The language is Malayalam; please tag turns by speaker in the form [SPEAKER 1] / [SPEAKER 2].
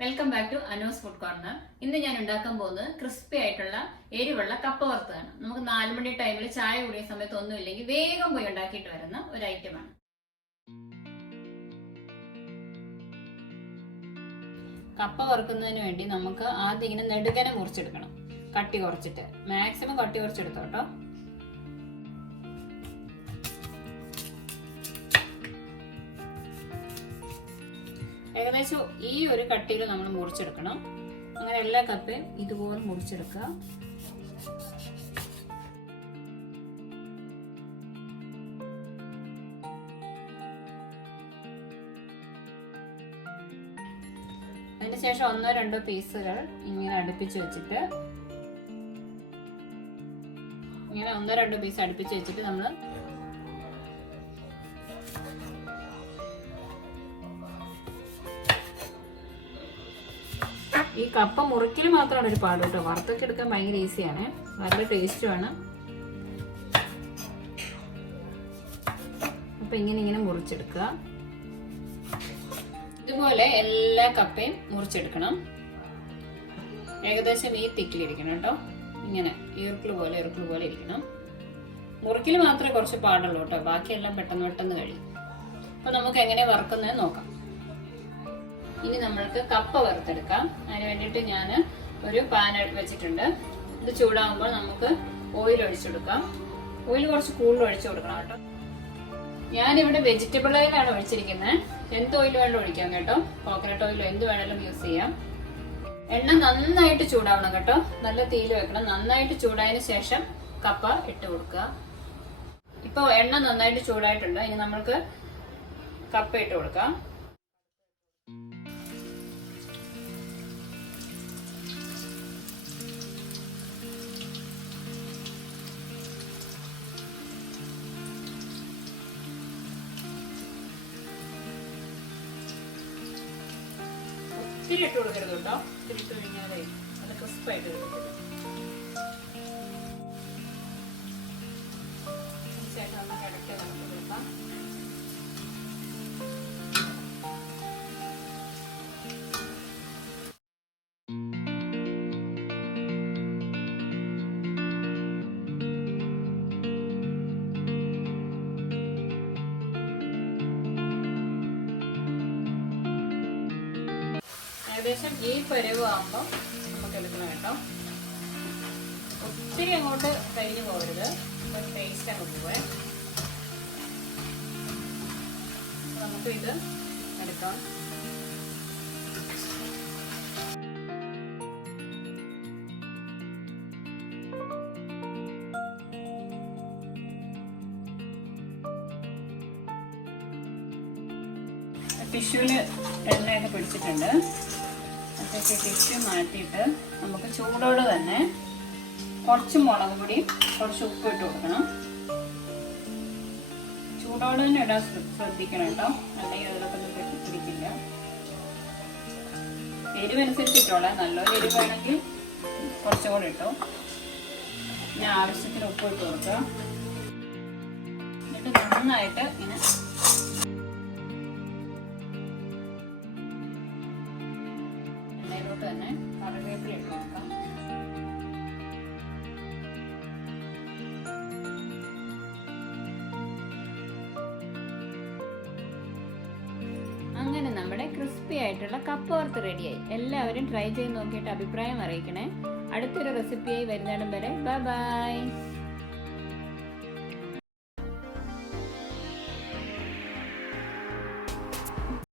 [SPEAKER 1] Welcome back to Ano's food corner ഇന്ന് ഞാൻ ഉണ്ടാക്കാൻ പോകുന്നത് ക്രിസ്പി ആയിട്ടുള്ള എരിവുള്ള കപ്പ വറുത്തതാണ് നമുക്ക് നാല് മണി ടൈമിൽ ചായ കുടിയ സമയത്ത് ഒന്നുമില്ലെങ്കിൽ വേഗം പോയി ഉണ്ടാക്കിയിട്ട് വരുന്ന ഒരു ഐറ്റമാണ് കപ്പ വറുക്കുന്നതിന് വേണ്ടി നമുക്ക് ആദ്യം ഇങ്ങനെ നെടുകനെ മുറിച്ചെടുക്കണം. കട്ടി കുറച്ചിട്ട്. മാക്സിമം കട്ടി കുറച്ചെടുത്തോ ഏകദേശം ഈ ഒരു കട്ടിയിൽ നമ്മൾ മുറിച്ചെടുക്കണം. അങ്ങനെ എല്ലാ കപ്പയും ഇതുപോലെ മുറിച്ചെടുക്കുക. അതിന് ശേഷം ഒന്നോ രണ്ടോ പീസുകൾ ഇങ്ങനെ അടുപ്പിച്ച് വെച്ചിട്ട് ഇങ്ങനെ ഒന്നോ രണ്ടോ പീസ് അടുപ്പിച്ച് വെച്ചിട്ട് നമ്മൾ ഈ കപ്പ മുറിക്കൽ മാത്രമാണ് ഒരു പാട് കേട്ടോ. വറുത്തൊക്കെ എടുക്കാൻ ഭയങ്കര ഈസിയാണ്. നല്ല ടേസ്റ്റുമാണ് അപ്പൊ ഇങ്ങനെ ഇങ്ങനെ മുറിച്ചെടുക്കുക. ഇതുപോലെ എല്ലാ കപ്പയും മുറിച്ചെടുക്കണം. ഏകദേശം ഈ തിക്കിലിരിക്കണം കേട്ടോ. ഇങ്ങനെ ഈർക്കിൾ പോലെ ഈർക്കിൾ പോലെ ഇരിക്കണം. മുറിക്കൽ മാത്രമേ കുറച്ച് പാടുള്ളൂ കേട്ടോ. ബാക്കിയെല്ലാം പെട്ടെന്ന് പെട്ടെന്ന് കഴിയും. അപ്പൊ നമുക്ക് എങ്ങനെ വറുക്കുന്നത് നോക്കാം. ഇനി നമ്മൾക്ക് കപ്പ വറുത്തെടുക്കാം. അതിന് വേണ്ടിയിട്ട് ഞാൻ ഒരു പാൻ വെച്ചിട്ടുണ്ട്. ഇത് ചൂടാകുമ്പോൾ നമുക്ക് ഓയിൽ ഒഴിച്ചെടുക്കാം ഓയിൽ കുറച്ച് കൂടുതൽ ഒഴിച്ചു കൊടുക്കണം കേട്ടോ. ഞാനിവിടെ വെജിറ്റബിൾ ഓയിലാണ് ഒഴിച്ചിരിക്കുന്നത് എന്ത് ഓയിൽ വേണമെങ്കിലും ഒഴിക്കാം കേട്ടോ. കോക്കനട്ട് ഓയിലോ എന്ത് വേണമെങ്കിലും യൂസ് ചെയ്യാം. എണ്ണ നന്നായിട്ട് ചൂടാവണം കേട്ടോ. നല്ല തീയിൽ വെക്കണം. നന്നായിട്ട് ചൂടായതിനു ശേഷം കപ്പ ഇട്ട് കൊടുക്കുക. ഇപ്പോൾ എണ്ണ നന്നായിട്ട് ചൂടായിട്ടുണ്ട്. ഇനി നമ്മൾക്ക് കപ്പ ഇട്ട് കൊടുക്കാം. ഇട്ട് കൊടുക്കരുത് കേട്ടോ. ഇട്ട് കഴിഞ്ഞാലേ നല്ല ക്രിസ്പായിട്ട് കിട്ടും ഏകദേശം ഈ പരുവ് ആകുമ്പോൾ നമുക്ക് എടുക്കണം കേട്ടോ. ഒത്തിരി അങ്ങോട്ട് കഴിഞ്ഞു പോകരുത്. ടേസ്റ്റ് അങ്ങ് പോവേ. നമുക്ക് ഇത് എടുക്കാം. ടിഷ്യൂൽ എണ്ണയൊക്കെ പിടിച്ചിട്ടുണ്ട്. അതൊക്കെ തിരിച്ച് മാറ്റിയിട്ട് നമുക്ക് ചൂടോടെ തന്നെ കുറച്ച് മുളക് പൊടി കുറച്ച് ഉപ്പ് ഇട്ട് കൊടുക്കണം. ചൂടോടെ തന്നെ ഇടാൻ ശ്ര- ശ്രദ്ധിക്കണം കേട്ടോ. അല്ലെങ്കിൽ അതിലൊക്കെ ഒന്നും പിടി- പിടിക്കില്ല. എരിവനുസരിച്ചിട്ടോളെ നല്ലൊരു എരിവാണെങ്കിൽ കുറച്ചും കൂടെ ഇട്ടോ. ഞാൻ ആവശ്യത്തിന് ഉപ്പ് ഇട്ട് കൊടുക്കുക. എന്നിട്ട് നന്നായിട്ട് ഇങ്ങനെ തന്നെ കറിവേപ്പില ഇട്ട് കൊടുക്കാം. അങ്ങനെ നമ്മുടെ ക്രിസ്പി ആയിട്ടുള്ള കപ്പ് വറുത്ത് റെഡിയായി. എല്ലാവരും ട്രൈ ചെയ്ത് നോക്കിയിട്ട് അഭിപ്രായം അറിയിക്കണേ. അടുത്തൊരു റെസിപ്പിയായി വരുന്നിടം വരെ. Bye bye.